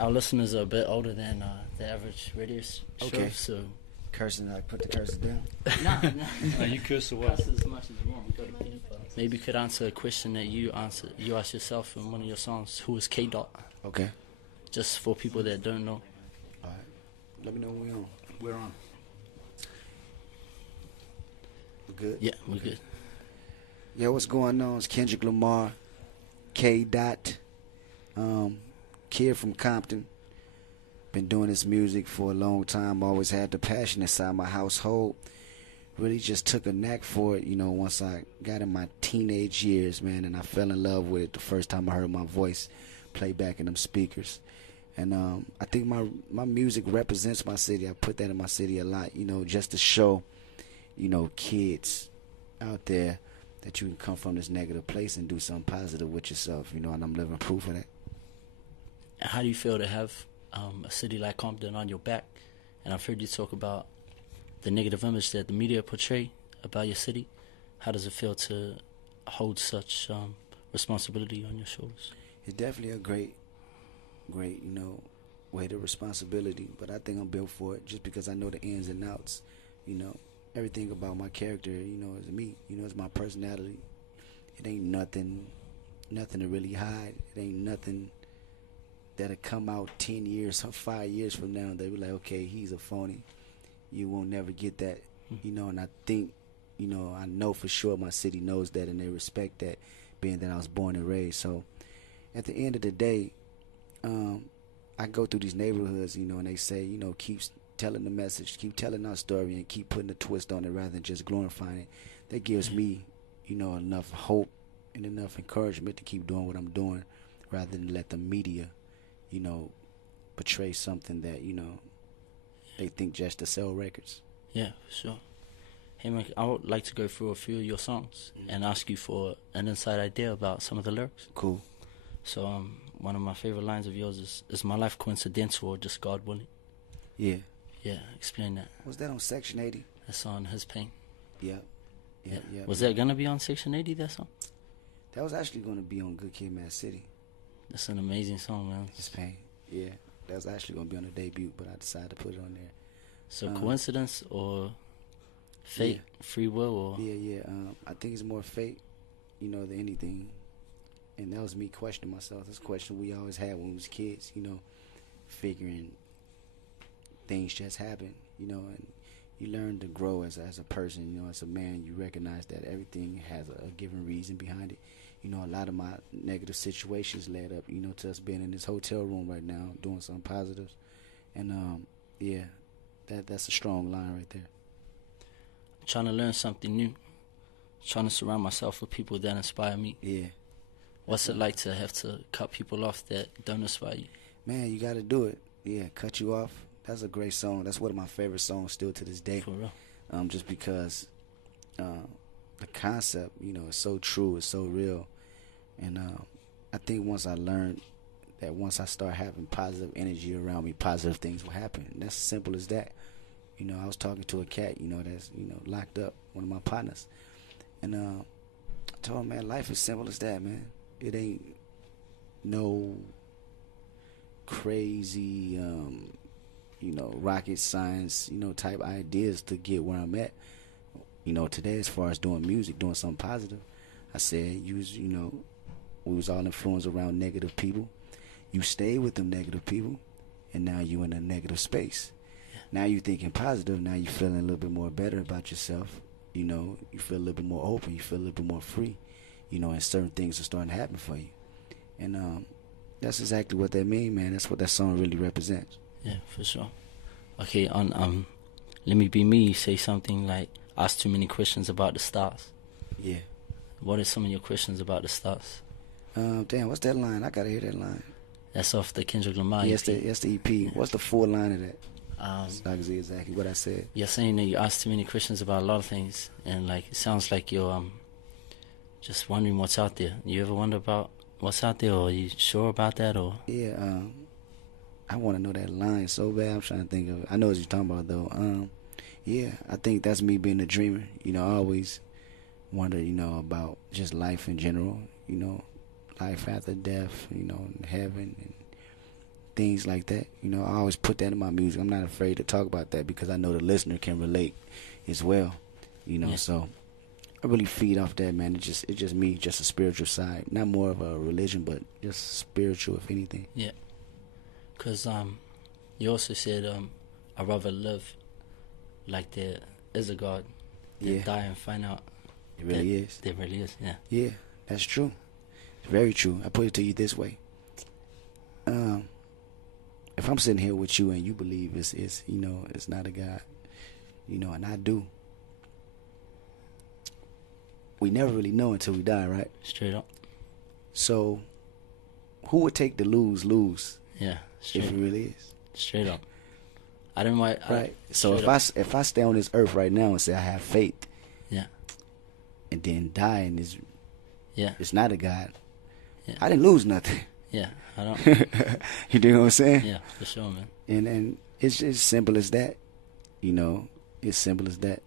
our listeners are a bit older than the average radio show, Okay. so Cursing, I put the curses down. nah. No, you curse away. Cuss as much as you want. We got a beeper. Maybe you could answer a question that you asked yourself in one of your songs. Who is K Dot? Okay. Just for people that don't know. All right. Let me know when we're on. We're on. We're good? Yeah, we're good. Yeah, what's going on? It's Kendrick Lamar, K. Dot, kid from Compton. Been doing this music for a long time. Always had the passion inside my household. Really just took a knack for it, once I got in my teenage years, man, and I fell in love with it the first time I heard my voice play back in them speakers. And I think my music represents my city. I put that in my city a lot, just to show, kids out there that you can come from this negative place and do something positive with yourself, and I'm living proof of that. How do you feel to have a city like Compton on your back? And I've heard you talk about the negative image that the media portray about your city. How does it feel to hold such responsibility on your shoulders? It's definitely a great, weight of responsibility, but I think I'm built for it just because I know the ins and outs, everything about my character, is me, it's my personality. It ain't nothing to really hide. It ain't nothing that'll come out 10 years or 5 years from now. They be like, okay, he's a phony. You won't never get that, and I think, I know for sure my city knows that and they respect that, being that I was born and raised. So at the end of the day, I go through these neighborhoods, and they say, keep telling the message, keep telling our story, and keep putting a twist on it rather than just glorifying it. That gives me, enough hope and enough encouragement to keep doing what I'm doing rather than let the media, portray something that, they think just to sell records. Yeah, for sure. Hey, man, I would like to go through a few of your songs and ask you for an inside idea about some of the lyrics. Cool. So, one of my favorite lines of yours is my life coincidental or just God willing? Yeah. Yeah, explain that. Was that on Section 80? That's on His Pain. Yeah. Was that going to be on Section 80, that song? That was actually going to be on Good Kid M.A.A.D City. That's an amazing song, man. His Pain. Yeah. That was actually going to be on the debut, but I decided to put it on there. So coincidence or fate, free will, or? Yeah. I think it's more fate, than anything. And that was me questioning myself. That's a question we always had when we was kids, figuring things just happen, and you learn to grow as a person, as a man. You recognize that everything has a given reason behind it. A lot of my negative situations led up, to us being in this hotel room right now, doing something positive. And, that's a strong line right there. I'm trying to learn something new. Trying to surround myself with people that inspire me. Yeah. What's it like to have to cut people off that don't inspire you? Man, you got to do it. Yeah, Cut You Off. That's a great song. That's one of my favorite songs still to this day. For real. Just because the concept, is so true, it's so real. And I think once I learned that once I start having positive energy around me, positive things will happen. And that's as simple as that. I was talking to a cat, that's, locked up, one of my partners. And I told him, man, life is simple as that, man. It ain't no crazy, rocket science, type ideas to get where I'm at. Today, as far as doing music, doing something positive, I said, we was all influenced around negative people. You stay with them negative people, and now you in a negative space. Now you thinking positive. Now you feeling a little bit more better about yourself. You feel a little bit more open. You feel a little bit more free. And certain things are starting to happen for you. And that's exactly what that means, man. That's what that song really represents. Yeah, for sure. Okay, on Let Me Be Me, you say something like, ask too many questions about the stars. Yeah. What are some of your questions about the stars? Damn, what's that line? I gotta hear that line. That's off the Kendrick Lamar Yeah, EP. that's the EP. What's the full line of that? So I can see exactly what I said. You're saying that you ask too many questions about a lot of things, and it sounds like you're just wondering what's out there. You ever wonder about what's out there, or are you sure about that, or? Yeah, I want to know that line so bad. I'm trying to think of it. I know what you're talking about though. Yeah, I think that's me being a dreamer. I always wonder, about just life in general. Life after death. In heaven and things like that. You know, I always put that in my music. I'm not afraid to talk about that because I know the listener can relate as well. You know, so I really feed off that, man. It's just me, just a spiritual side, not more of a religion, but just spiritual, if anything. Yeah, because you also said I'd rather live like there is a God than die and find out. It really is. There really is. Yeah. Yeah, that's true. It's very true. I put it to you this way. If I'm sitting here with you and you believe it's you know, it's not a God, you know, and I do, we never really know until we die, right? Straight up. So, who would take the lose? Yeah, if it really is. Straight up. I didn't want. Right. So if I stay on this earth right now and say I have faith, yeah, and then die and it's not a God, yeah, I didn't lose nothing. Yeah, I don't. You know what I'm saying? Yeah, for sure, man. And it's just simple as that. You know, it's simple as that.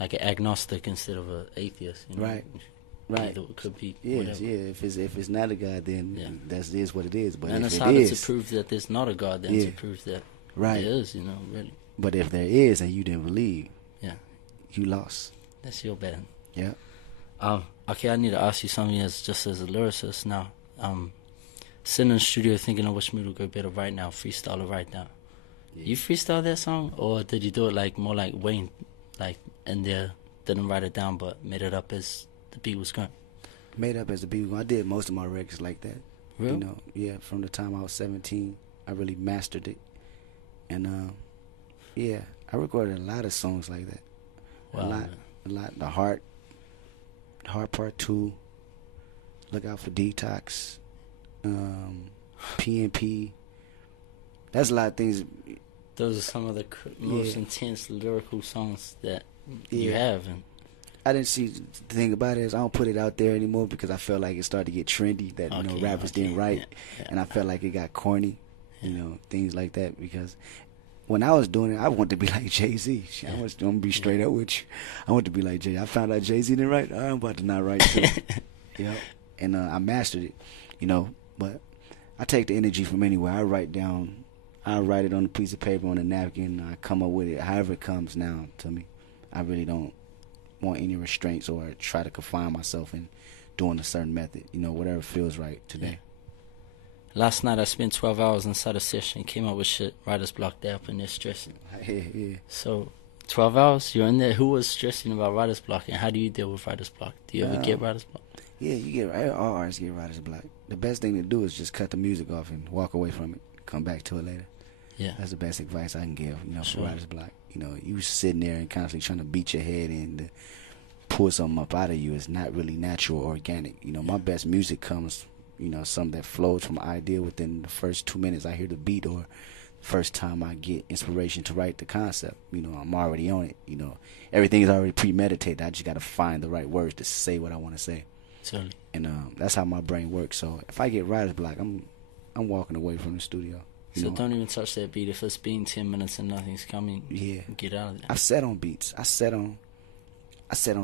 Like an agnostic instead of an atheist. You know? Right. Right. It could be. Yeah, whatever. yeah. If it's not a God, then that is what it is. But and if it's it harder is, to prove that there's not a God than to prove that there is. You know, really. But if there is and you didn't believe, you lost. That's your bad. Yeah. Okay, I need to ask you something as a lyricist now. Sitting in the studio thinking of which mood will go better right now, freestyle it right now. Yeah. You freestyle that song, or did you do it like more like Wayne, like in there, didn't write it down but made it up as the beat was going? Made up as the beat was going. I did most of my records like that. Really? You know, yeah. From the time I was 17, I really mastered it, and I recorded a lot of songs like that. Wow, a lot. The Heart Part 2. Look Out for Detox. PNP. That's a lot of things. Those are some of the most intense lyrical songs that you have. And I didn't see the thing about it is I don't put it out there anymore because I felt like it started to get trendy that you know rappers didn't write, and I felt like it got corny, you know, things like that. Because when I was doing it, I wanted to be like Jay-Z. I'm gonna be straight up with you. I wanted to be like Jay. I found out Jay-Z didn't write. I'm about to not write too. Yeah, and I mastered it, you know. But I take the energy from anywhere. I write it on a piece of paper, on a napkin. I come up with it however it comes now to me. I really don't want any restraints or try to confine myself in doing a certain method. You know, whatever feels right today. Yeah. Last night I spent 12 hours inside a session, came up with shit, writer's block there up in there stressing. Yeah. So 12 hours, you're in there. Who was stressing about writer's block, and how do you deal with writer's block? Do you ever get writer's block? Yeah, all artists get writer's block. The best thing to do is just cut the music off and walk away from it. Come back to it later. Yeah, that's the best advice I can give. You know, for writer's block. You know, you sitting there and constantly trying to beat your head and pull something up out of you is not really natural or organic. You know, my best music comes, you know, something that flows from an idea within the first 2 minutes I hear the beat, or first time I get inspiration to write the concept. You know, I'm already on it. You know, everything is already premeditated. I just got to find the right words to say what I want to say. Totally. And that's how my brain works. So if I get writer's block, I'm walking away from the studio. So don't even touch that beat. If it's been 10 minutes and nothing's coming, get out of there. I've sat on beats. I sat on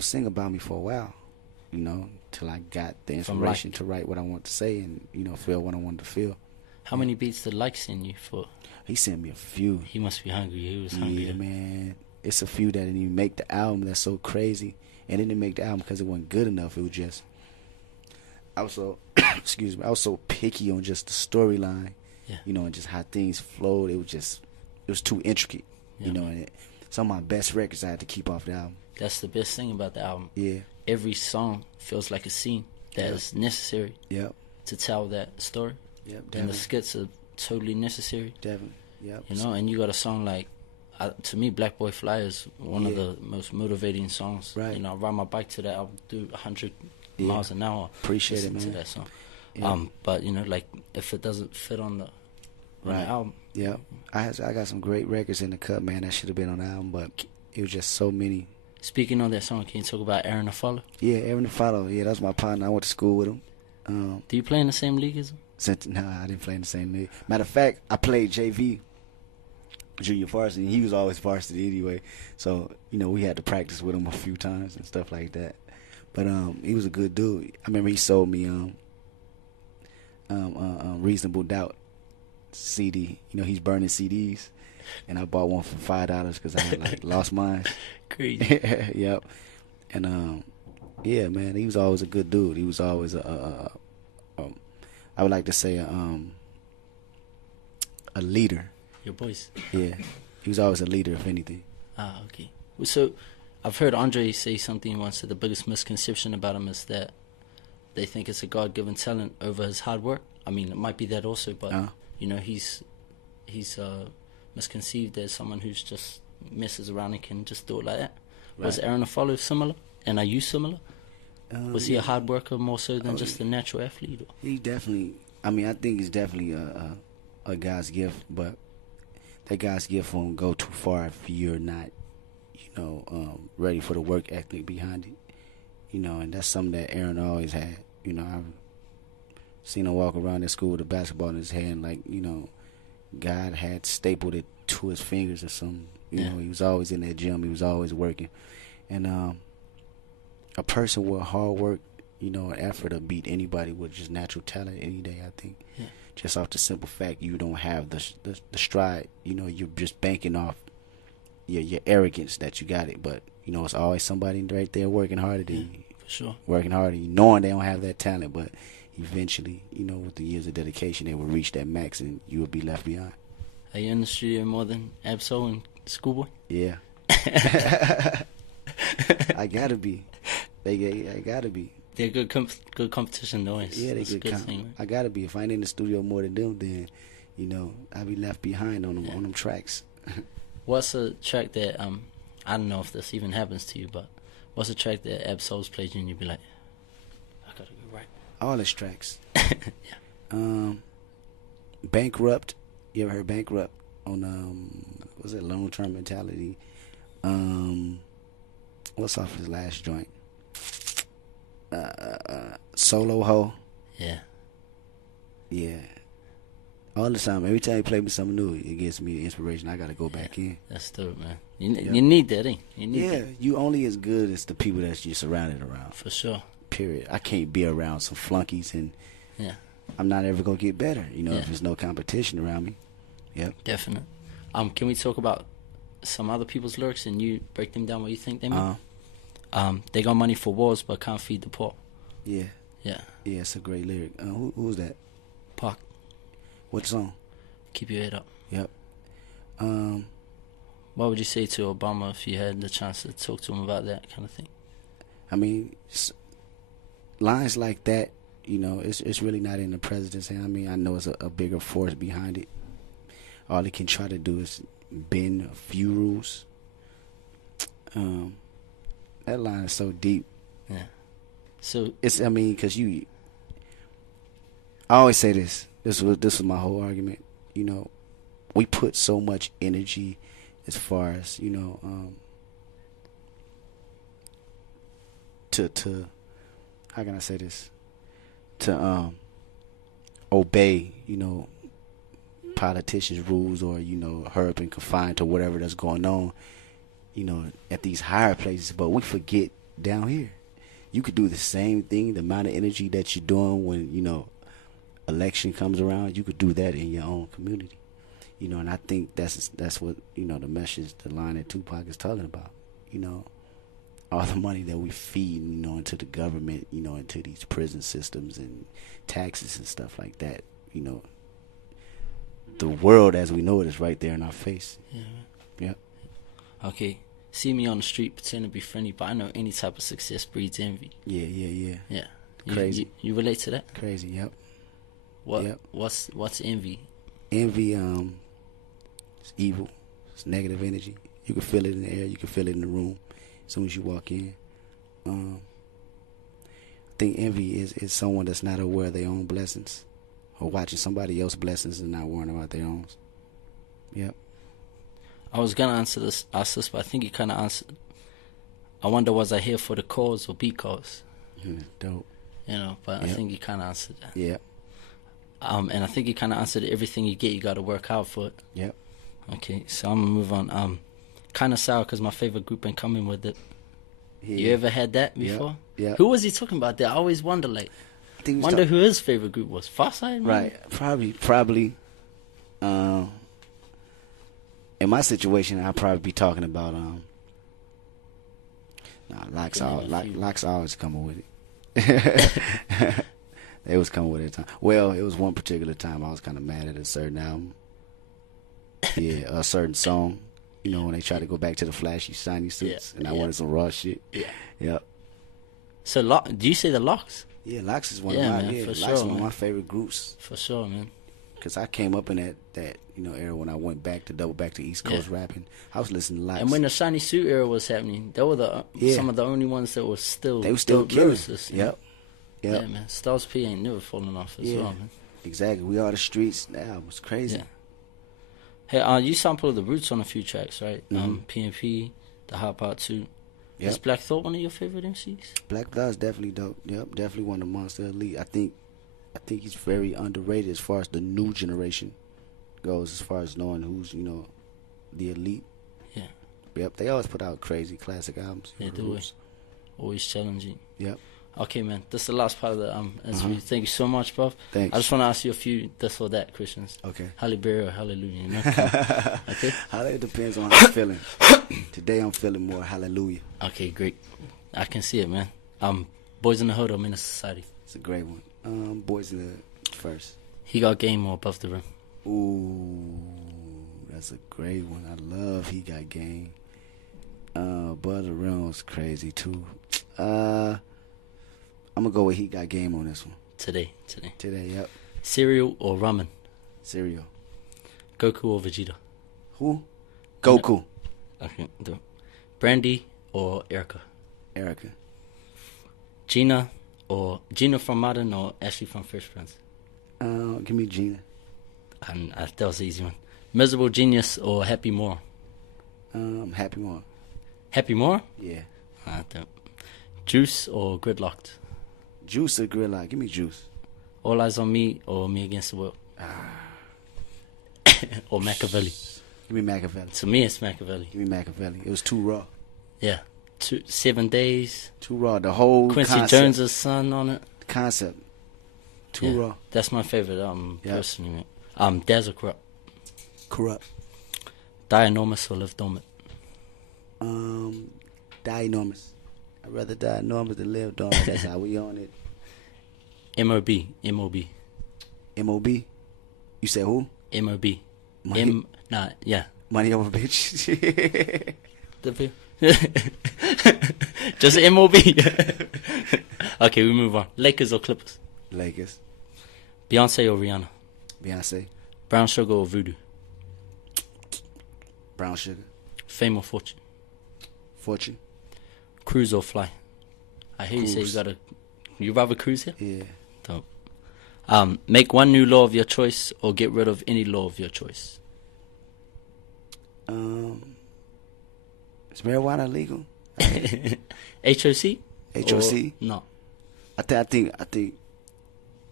Sing About Me for a while, you know, till I got the inspiration to write what I want to say and, you know, feel what I wanted to feel. How many beats did Like send you for? He sent me a few. He must be hungry. He was hungry. Yeah, man. It's a few that didn't even make the album. That's so crazy. And it didn't make the album because it wasn't good enough. It was just, I was so, excuse me, I was so picky on just the storyline, you know, and just how things flowed. It was too intricate, you know, and some of my best records I had to keep off the album. That's the best thing about the album. Yeah. Every song feels like a scene that is necessary to tell that story. Yep, definitely. And the skits are totally necessary. Definitely, yep. You know, and you got a song like, to me, Black Boy Fly is one of the most motivating songs. Right. You know, I ride my bike to that, I'll do 100 miles an hour. Appreciate it, man. To that song. Yeah. But, you know, like, if it doesn't fit on the album. Yeah. I got some great records in the cut, man, that should have been on the album, but it was just so many. Speaking of that song, can you talk about Aaron the Follow? Yeah, Aaron the Follow. Yeah, that's my partner. I went to school with him. Do you play in the same league as him? No, I didn't play in the same league. Matter of fact, I played JV, junior varsity, and he was always varsity anyway. So, you know, we had to practice with him a few times and stuff like that. But he was a good dude. I remember he sold me Reasonable Doubt. CD. You know, he's burning CDs, and I bought one for $5 because I had like lost mine. Crazy. Yep. And yeah, man, he was always a good dude. He was always I would like to say a leader. Your boys. Yeah, he was always a leader, if anything. Ah, okay. Well, so I've heard Andre say something once that the biggest misconception about him is that they think it's a God-given talent over his hard work. I mean, it might be that also, but you know, he's misconceived as someone who's just messes around and can just do it like that. Right. Was Aaron Afolo similar? And are you similar? Was he a hard worker more so than just a natural athlete? Or? He definitely. I mean, I think he's definitely a God's gift, but that God's gift won't go too far if you're not, you know, ready for the work ethic behind it. You know, and that's something that Aaron always had. You know, I've seen him walk around at school with a basketball in his hand, like, you know, God had stapled it to his fingers or something. You know, he was always in that gym. He was always working. And a person with hard work, you know, an effort to beat anybody with just natural talent any day, I think. Yeah. Just off the simple fact you don't have the stride. You know, you're just banking off your arrogance that you got it. But, you know, it's always somebody right there working harder than you. For sure. Working harder, knowing they don't have that talent. But eventually, you know, with the years of dedication, they will reach that max and you will be left behind. Are you in the studio more than Ab-Soul and Schoolboy? Yeah. I gotta be. I gotta be. They're good competition, though. Yeah, they're good thing. I gotta be. If I ain't in the studio more than them, then, you know, I'll be left behind on them tracks. What's a track that I don't know if this even happens to you, but what's a track that Ab-Soul's played you and you'd be like, I gotta go right? All his tracks. Yeah. Bankrupt. You ever heard Bankrupt on what's it, Long Term Mentality? What's off his last joint? Solo Ho. Yeah. Yeah. All the time. Every time he play me something new, it gives me inspiration. I gotta go back in. That's dope, man. You need that, ain't you? Need that. You only as good as the people that you're surrounded around. For sure. Period. I can't be around some flunkies and I'm not ever gonna get better, you know, if there's no competition around me. Yep. Definitely. Can we talk about some other people's lyrics and you break them down what you think they mean? They got money for wars but can't feed the poor. Yeah. Yeah. Yeah, it's a great lyric. Who's that? Pac. What song? Keep your head up. Yep. What would you say to Obama if you had the chance to talk to him about that kind of thing? I mean, lines like that, you know, it's really not in the president's hand. I mean, I know it's a bigger force behind it. All he can try to do is bend a few rules. That line is so deep. Yeah. So it's, I mean, because I always say this. This was my whole argument. You know, we put so much energy as far as, you know, to how can I say this? To obey, you know, politicians' rules, or, you know, hurry up and confined to whatever that's going on, you know, at these higher places. But we forget down here, you could do the same thing. The amount of energy that you're doing when, you know, election comes around, you could do that in your own community, you know. And I think that's what, you know, the message, the line that Tupac is talking about. You know, all the money that we feed, you know, into the government, you know, into these prison systems and taxes and stuff like that. You know, the world as we know it is right there in our face. Yeah. Yeah. Okay. See me on the street, pretend to be friendly, but I know any type of success breeds envy. Yeah. Crazy. You relate to that? Crazy. Yep. What's envy? Envy, it's evil. It's negative energy. You can feel it in the air. You can feel it in the room as soon as you walk in. I think envy is someone that's not aware of their own blessings, or watching somebody else's blessings and not worrying about their own. Yep. I was gonna ask this, but I think you kind of answered. I wonder, was I here for the cause or because? Dope. You know, but I think you kind of answered that. Yeah. And I think you kind of answered everything you get, you got to work hard for it. Yep. Okay, so I'm gonna move on. Kind of sour because my favorite group ain't coming with it. Yeah. You ever had that before? Yeah. Who was he talking about there? I always wonder, like, who his favorite group was. Farsight, right? Probably. In my situation, I'd probably be talking about Locks always coming with it. They was coming with it at the time. Well, it was one particular time I was kind of mad at a certain album. Yeah, a certain song. You know, when they try to go back to the flashy, shiny suits, and I wanted some raw shit. Yeah. Yep. So, do you say the Locks? Yeah, Locks is one of my favorite groups. For sure, man. Because I came up in that era when I went back to double back to East Coast rapping. I was listening to Locks. And when the shiny suit era was happening, they were some of the only ones that were still killing. lyricists. Yep. Yeah, man. Styles P ain't never falling off as well, man. Exactly. We Are the Streets. That was crazy. Yeah. Hey, you sampled the Roots on a few tracks, right? Mm-hmm. PNP, The Hot Part 2. Yep. Is Black Thought one of your favorite MCs? Black Thought's definitely dope. Yep, definitely one of the Monster Elite. I think he's very underrated as far as the new generation goes, as far as knowing who's, the elite. Yeah. Yep, they always put out crazy classic albums. They do it. Always challenging. Yep. Okay, man. This is the last part of the interview. Thank you so much, bro. Thanks. I just want to ask you a few this or that questions. Okay. Hallelujah or hallelujah, you know? Okay? It depends on how I'm feeling. Today I'm feeling more hallelujah. Okay, great. I can see it, man. Boys in the Hood or Menace Society? It's a great one. Boys in the first. He Got Game or Above the Rim? Ooh, that's a great one. I love He Got Game. Above the Rim was crazy too. I'm gonna go with He Got Game on this one. Today, Yep. Cereal or ramen? Cereal. Goku or Vegeta? Who? Goku. Okay. Brandy or Erica? Erica. Gina from Modern or Ashley from Fresh Prince? Give me Gina. That was the easy one. Miserable Genius or Happy More? Happy More. Happy More? Yeah. Juice or Gridlocked? Juice or Gridlocked? Give me Juice. All Eyes on Me or Me Against the World? Or Machiavelli? Give me Machiavelli. To me, it's Machiavelli. Give me Machiavelli. It was too raw. Yeah. 7 Days. Too raw. The whole Quincy concept. Jones' son on it. Concept. Too raw. That's my favorite personally, man. Daz or Corrupt? Corrupt. Die Enormous or Live Dormant? Die Enormous. I'd rather die enormous than live dormant. That's how we on it. M.O.B. M.O.B. You said who? M.O.B. Money. Money over bitch. Just M.O.B. Okay, we move on. Lakers or Clippers? Lakers. Beyonce or Rihanna? Beyonce. Brown Sugar or Voodoo? Brown Sugar. Fame or Fortune? Fortune. Cruise or Fly? I hear Cruise. You say you rather cruise here? Yeah. Dope. Make one new law of your choice or get rid of any law of your choice? Is marijuana legal? HOC? HOC? No. I think.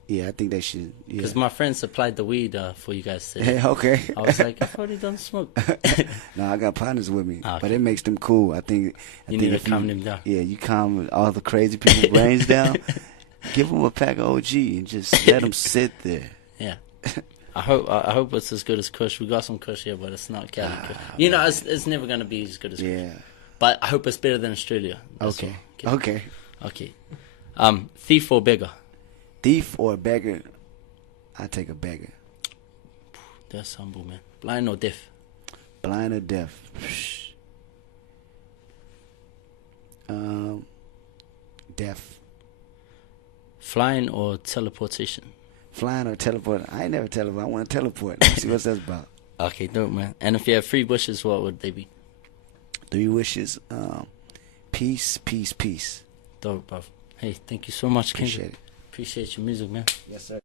Yeah, I think they should. Yeah. Because my friend supplied the weed for you guys today. Okay. I was like, I've already done smoke. No, I got partners with me, Okay. but it makes them cool. I think You need to calm them down. Yeah, you calm all the crazy people's brains down. Give them a pack of OG and just let them sit there. Yeah. I hope it's as good as Kush. We got some Kush here, but it's not Cali Kush. You know, it's never gonna be as good as Kush. Yeah. But I hope it's better than Australia. That's Okay. all. Okay. Thief or beggar? Thief or beggar? I take a beggar. That's humble, man. Blind or deaf? Blind or deaf? Deaf. Flying or teleportation? Flying or teleport? I ain't never teleport. I want to teleport. Let's see what that's about. Okay, dope, man. And if you have 3 wishes, what would they be? 3 wishes. Peace, peace, peace. Dope, bro. Hey, thank you so much, Kendrick. Appreciate it. Appreciate your music, man. Yes, sir.